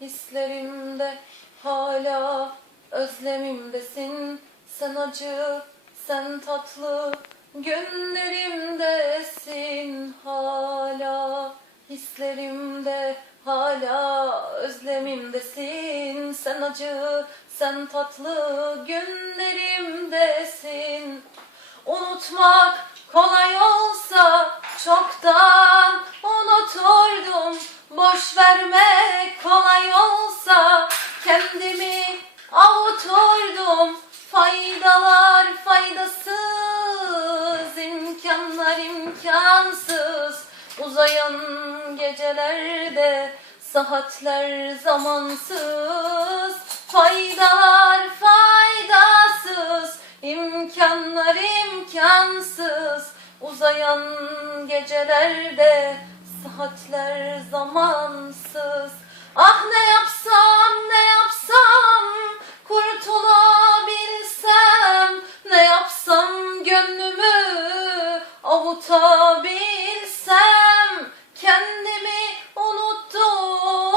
hislerimde hala özlemimdesin. Sen acı sen tatlı günlerimdesin. Hala hislerimde hala özlemimdesin. Sen acı sen tatlı günlerimdesin. Unutmak kolay olsa imkanlar imkansız. Uzayan gecelerde saatler zamansız. Faydalar faydasız. İmkanlar imkansız. Uzayan gecelerde saatler zamansız. Ah ne yapsam avutabilsem kendimi unuttum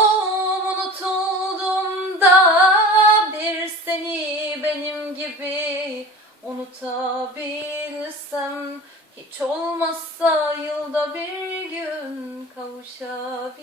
unutuldum da bir seni benim gibi unutabilsem hiç olmazsa yılda bir gün kavuşabilsem